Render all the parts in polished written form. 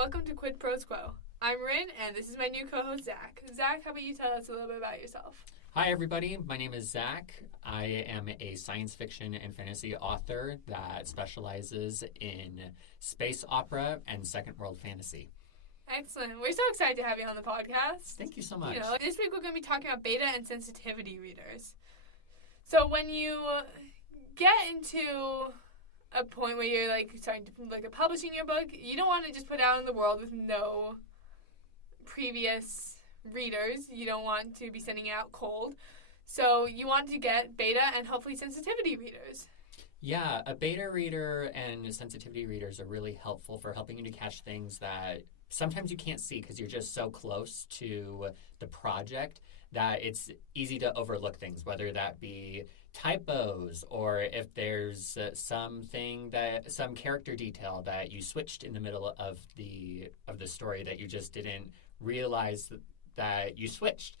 Welcome to Quid Pros Quo. I'm Rin, and this is my new co-host, Zac. Zac, how about you tell us a little bit about yourself? Hi, everybody. My name is Zac. I am a science fiction and fantasy author that specializes in space opera and second world fantasy. Excellent. We're so excited to have you on the podcast. Thank you so much. This week we're going to be talking about beta and sensitivity readers. So when you get into a point where you're starting to publishing your book, you don't want to just put it out in the world with no previous readers. You don't want to be sending it out cold. So you want to get beta and hopefully sensitivity readers. Yeah, a beta reader and sensitivity readers are really helpful for helping you to catch things that sometimes you can't see because you're just so close to the project that it's easy to overlook things, whether that be typos or if there's some character detail that you switched in the middle of the story that you just didn't realize that you switched.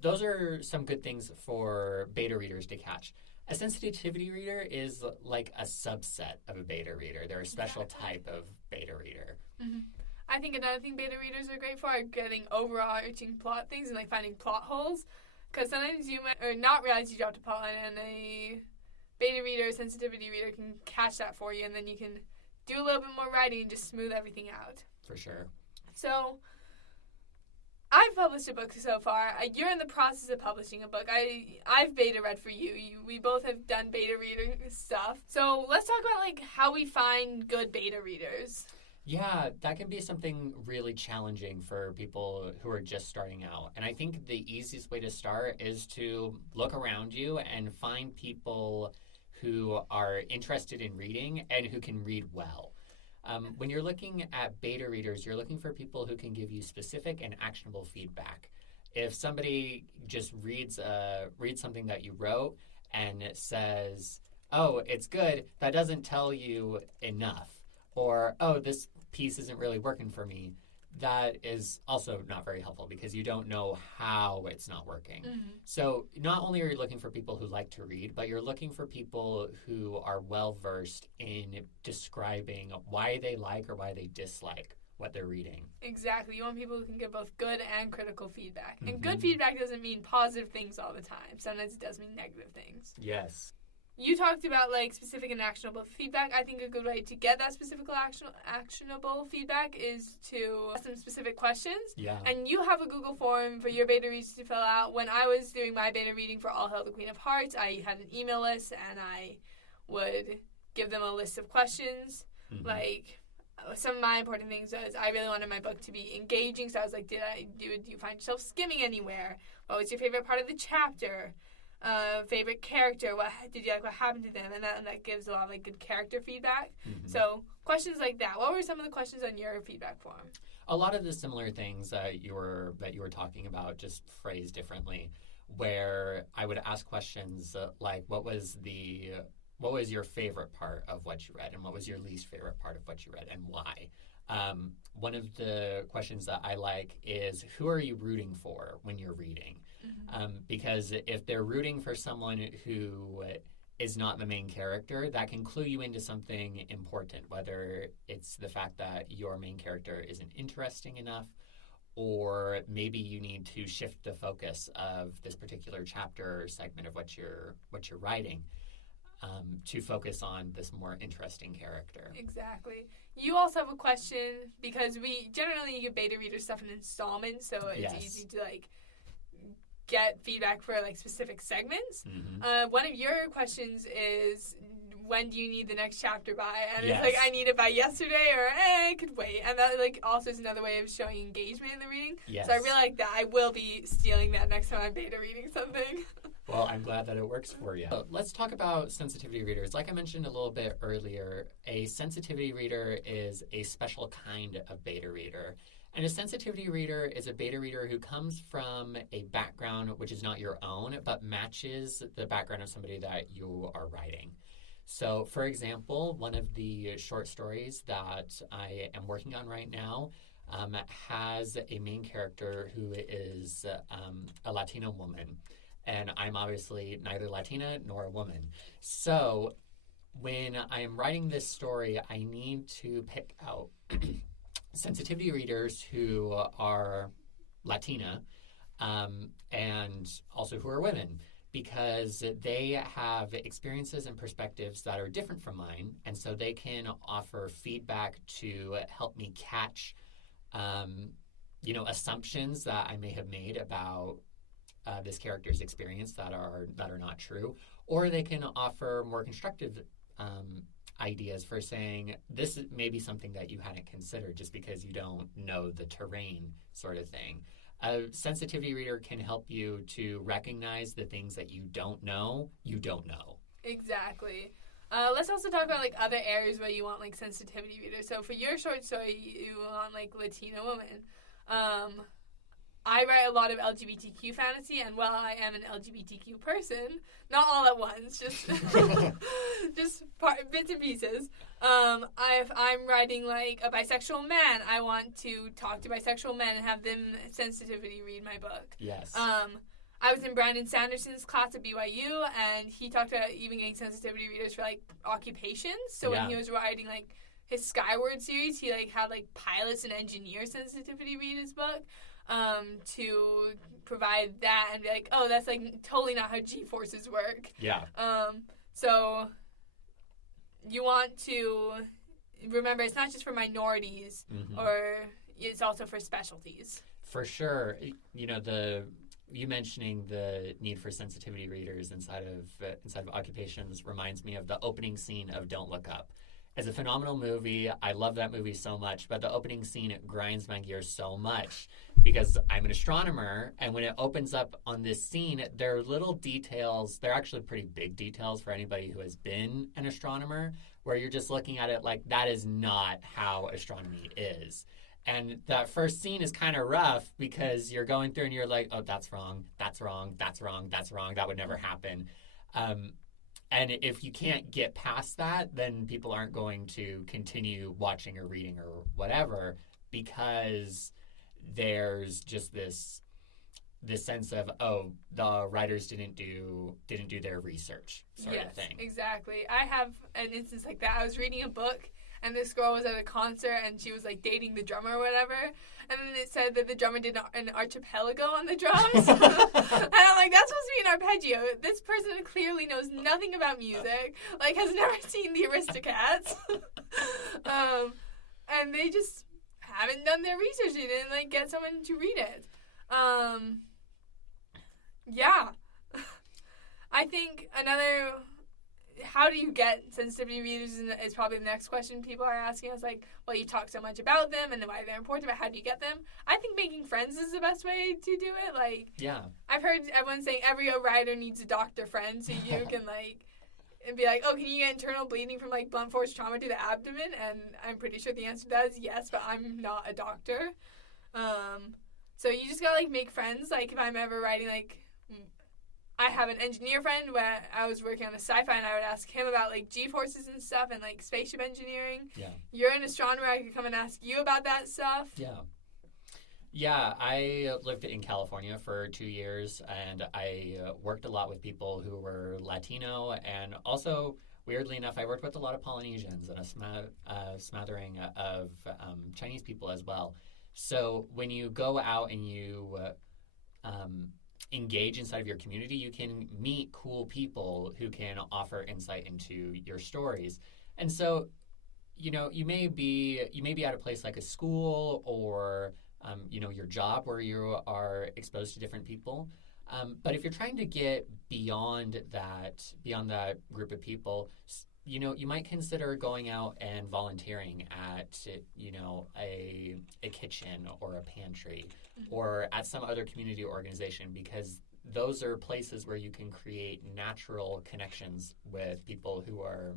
Those are some good things for beta readers to catch. A sensitivity reader is like a subset of a beta reader. They're a special type of beta reader. Mm-hmm. I think another thing beta readers are great for are getting overarching plot things and finding plot holes. Because sometimes you might or not realize you dropped a plot line, and a beta reader or sensitivity reader can catch that for you, and then you can do a little bit more writing and just smooth everything out. For sure. So, I've published a book so far. You're in the process of publishing a book. I've beta read for you. We both have done beta reading stuff. So let's talk about how we find good beta readers. Yeah, that can be something really challenging for people who are just starting out. And I think the easiest way to start is to look around you and find people who are interested in reading and who can read well. When you're looking at beta readers, you're looking for people who can give you specific and actionable feedback. If somebody just reads something that you wrote and it says, "Oh, it's good," that doesn't tell you enough. Or, "Oh, this piece isn't really working for me," that is also not very helpful because you don't know how it's not working. Mm-hmm. So not only are you looking for people who like to read, but you're looking for people who are well-versed in describing why they like or why they dislike what they're reading. Exactly. You want people who can give both good and critical feedback. Mm-hmm. And good feedback doesn't mean positive things all the time. Sometimes it does mean negative things. Yes. You talked about specific and actionable feedback. I think a good way to get that specific actionable feedback is to ask some specific questions. Yeah. And you have a Google form for your beta readers to fill out. When I was doing my beta reading for All Hail the Queen of Hearts, I had an email list and I would give them a list of questions. Mm-hmm. Some of my important things was I really wanted my book to be engaging. So I was like, do you find yourself skimming anywhere? What was your favorite part of the chapter? Favorite character, what did you like, what happened to them, and that gives a lot of good character feedback. Mm-hmm. So questions like that. What were some of the questions on your feedback form? A lot of the similar things that you were talking about, just phrased differently, where I would ask questions like, what was your favorite part of what you read, and what was your least favorite part of what you read, and why? One of the questions that I like is, who are you rooting for when you're reading? Mm-hmm. Because if they're rooting for someone who is not the main character, that can clue you into something important, whether it's the fact that your main character isn't interesting enough, or maybe you need to shift the focus of this particular chapter or segment of what you're writing to focus on this more interesting character. Exactly. You also have a question, because we generally give beta readers stuff in installments, so it's easy to get feedback for specific segments. Mm-hmm. One of your questions is, when do you need the next chapter by? And it's I need it by yesterday, or I could wait. And that also is another way of showing engagement in the reading. Yes. So I really like that. I will be stealing that next time I'm beta reading something. Well, I'm glad that it works for you. So let's talk about sensitivity readers. Like I mentioned a little bit earlier, a sensitivity reader is a special kind of beta reader. And a sensitivity reader is a beta reader who comes from a background which is not your own, but matches the background of somebody that you are writing. So, for example, one of the short stories that I am working on right now has a main character who is a Latino woman. And I'm obviously neither Latina nor a woman. So when I am writing this story, I need to pick out sensitivity readers who are Latina and also who are women, because they have experiences and perspectives that are different from mine, and so they can offer feedback to help me catch, assumptions that I may have made about this character's experience that are not true, or they can offer more constructive ideas for saying this may be something that you hadn't considered just because you don't know the terrain, sort of thing. A sensitivity reader can help you to recognize the things that you don't know. Exactly. Let's also talk about like other areas where you want like sensitivity readers. So for your short story, you want like Latina women. I write a lot of LGBTQ fantasy, and while I am an LGBTQ person, not all at once, just bits and pieces. If I'm writing like a bisexual man, I want to talk to bisexual men and have them sensitivity read my book. Yes. I was in Brandon Sanderson's class at BYU, and he talked about even getting sensitivity readers for like occupations. So when he was writing like his Skyward series, he like had like pilots and engineers sensitivity read his book. To provide that and be like, oh, that's like totally not how G-forces work. Yeah. So you want to remember it's not just for minorities, or it's also for specialties. For sure. You mentioning the need for sensitivity readers inside of occupations reminds me of the opening scene of Don't Look Up. It's a phenomenal movie. I love that movie so much, but the opening scene, it grinds my gears so much because I'm an astronomer, and when it opens up on this scene, there are little details. They're actually pretty big details for anybody who has been an astronomer, where you're just looking at it like that is not how astronomy is. And that first scene is kind of rough because you're going through and you're like, oh, that's wrong, that's wrong, that's wrong, that's wrong, that would never happen. And if you can't get past that, then people aren't going to continue watching or reading or whatever, because there's just this sense of, oh, the writers didn't do their research sort of thing. Exactly. I have an instance like that. I was reading a book, and this girl was at a concert, and she was like dating the drummer or whatever, and then it said that the drummer did an archipelago on the drums. And I'm like, that's supposed to be an arpeggio. This person clearly knows nothing about music, like has never seen the Aristocats. And they just haven't done their research. They didn't like get someone to read it. Yeah. I think how do you get sensitivity readers is probably the next question people are asking us. Like, well, you talk so much about them and why they're important, but how do you get them? I think making friends is the best way to do it. Like, yeah, I've heard everyone saying every writer needs a doctor friend, so you can like, and be like, oh, can you get internal bleeding from like blunt force trauma to the abdomen? And I'm pretty sure the answer to that is yes, but I'm not a doctor. So you just gotta like make friends. Like, if I'm ever writing like, I have an engineer friend where I was working on a sci-fi, and I would ask him about like G-forces and stuff and like spaceship engineering. Yeah. You're an astronomer, I could come and ask you about that stuff. Yeah. Yeah, I lived in California for 2 years, and I worked a lot with people who were Latino, and also, weirdly enough, I worked with a lot of Polynesians and a smattering of Chinese people as well. So when you go out and you engage inside of your community, you can meet cool people who can offer insight into your stories. And so, you may be at a place like a school or your job where you are exposed to different people. But if you're trying to get beyond that group of people, you might consider going out and volunteering at, a kitchen or a pantry or at some other community organization, because those are places where you can create natural connections with people who are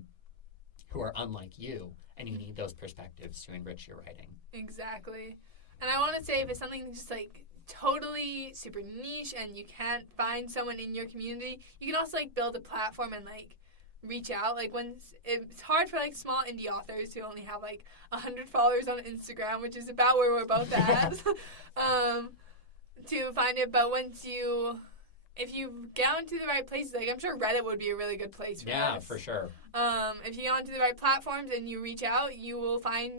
unlike you, and you need those perspectives to enrich your writing. Exactly. And I want to say, if it's something just like totally super niche and you can't find someone in your community, you can also like build a platform and like reach out. Like, when it's hard for like small indie authors who only have like 100 followers on Instagram, which is about where we're both at, to find it. But if you get onto the right places, like I'm sure Reddit would be a really good place for Yeah, us. for sure. If you get onto the right platforms and you reach out, you will find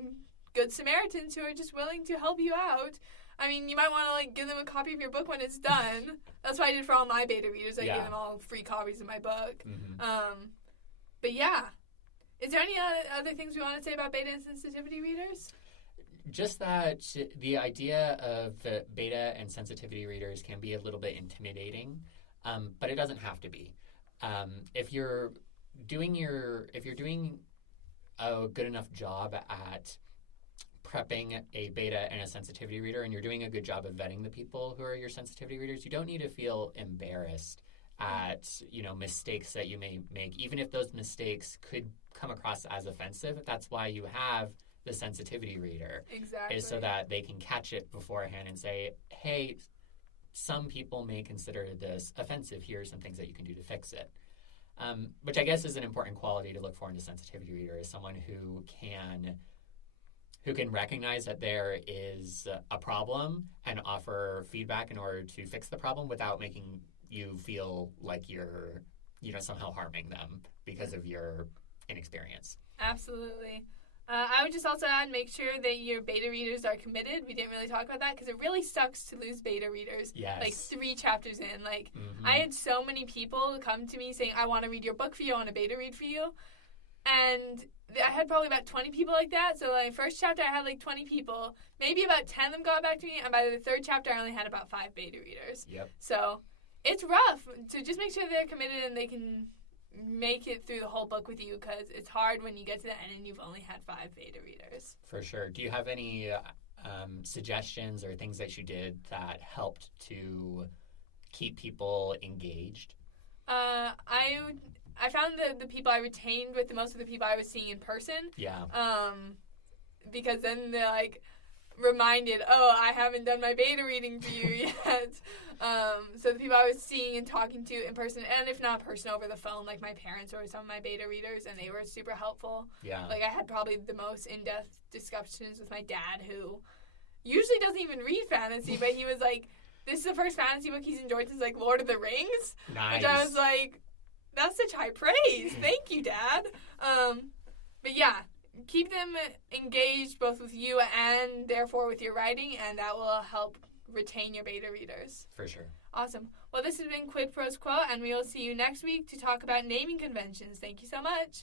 good Samaritans who are just willing to help you out. I mean, you might want to, like, give them a copy of your book when it's done. That's what I did for all my beta readers. I gave them all free copies of my book. But yeah. Is there any other things we want to say about beta and sensitivity readers? Just that the idea of beta and sensitivity readers can be a little bit intimidating, but it doesn't have to be. If you're doing a good enough job at prepping a beta and a sensitivity reader, and you're doing a good job of vetting the people who are your sensitivity readers, you don't need to feel embarrassed at mistakes that you may make, even if those mistakes could come across as offensive. That's why you have the sensitivity reader. Exactly. Is so that they can catch it beforehand and say, hey, some people may consider this offensive. Here are some things that you can do to fix it. Which I guess is an important quality to look for in a sensitivity reader, is someone who can recognize that there is a problem and offer feedback in order to fix the problem without making you feel like you're somehow harming them because of your inexperience. Absolutely. I would just also add, make sure that your beta readers are committed. We didn't really talk about that because it really sucks to lose beta readers. Yes. Like 3 chapters in. Like, I had so many people come to me saying, I want to read your book for you, I want to beta read for you. And I had probably about 20 people like that. So, like, first chapter, I had, like, 20 people. Maybe about 10 of them got back to me. And by the 3rd chapter, I only had about 5 beta readers. Yep. So, it's rough. So, just make sure they're committed and they can make it through the whole book with you, because it's hard when you get to the end and you've only had 5 beta readers. For sure. Do you have any suggestions or things that you did that helped to keep people engaged? I found the people I retained with the most of the people I was seeing in person. Yeah. Because then they're like reminded, oh, I haven't done my beta reading for you yet. So the people I was seeing and talking to in person, and if not person, over the phone, like my parents or some of my beta readers, and they were super helpful. Yeah. Like, I had probably the most in-depth discussions with my dad, who usually doesn't even read fantasy, but he was like, this is the first fantasy book he's enjoyed since, like, Lord of the Rings. Nice. Which I was like, that's such high praise. Thank you, Dad. But yeah, keep them engaged both with you and therefore with your writing, and that will help retain your beta readers. For sure. Awesome. Well, this has been Quid Pros Quo, and we will see you next week to talk about naming conventions. Thank you so much.